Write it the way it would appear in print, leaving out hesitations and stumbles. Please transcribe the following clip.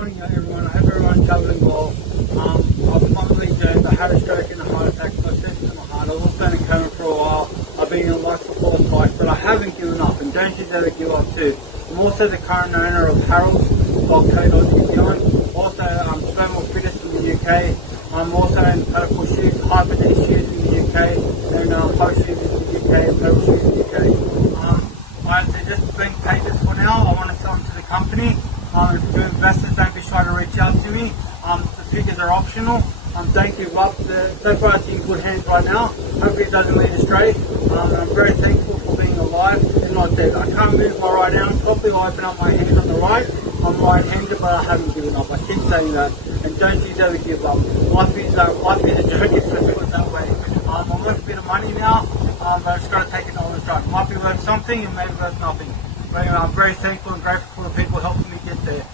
morning, everyone. I hope everyone's traveling well. I've finally doing the heart stroke and a heart attack. So I said to my heart, I was been in coma for a while. I've been in life support twice, but I haven't given up, and don't you dare give up too. I'm also the current owner of Harold's Co. New Zealand. Also, I'm Spermal Fittest in the UK. I'm also in Purple Shoes, Hyper D Shoes in the UK, and Post Shoes in the UK, and Purple Shoes in the UK. They're just blank pages for now. I want to sell them to the company. If you're investors, don't be shy to reach out to me. The figures are optional. Don't give up. So far it's in good hands right now. Hopefully it doesn't lead astray. I'm very thankful for being alive and not dead. I can't move my right arm properly. I open up my hand on the right. I'm right-handed, but I haven't given up. I keep saying that. And don't you ever give up. Life is a journey, let's put it that way. I'm worth a bit of money now, but I've just got to take it on the drive. It might be worth something and maybe worth nothing. But anyway, I'm very thankful and grateful for the people helping me get there.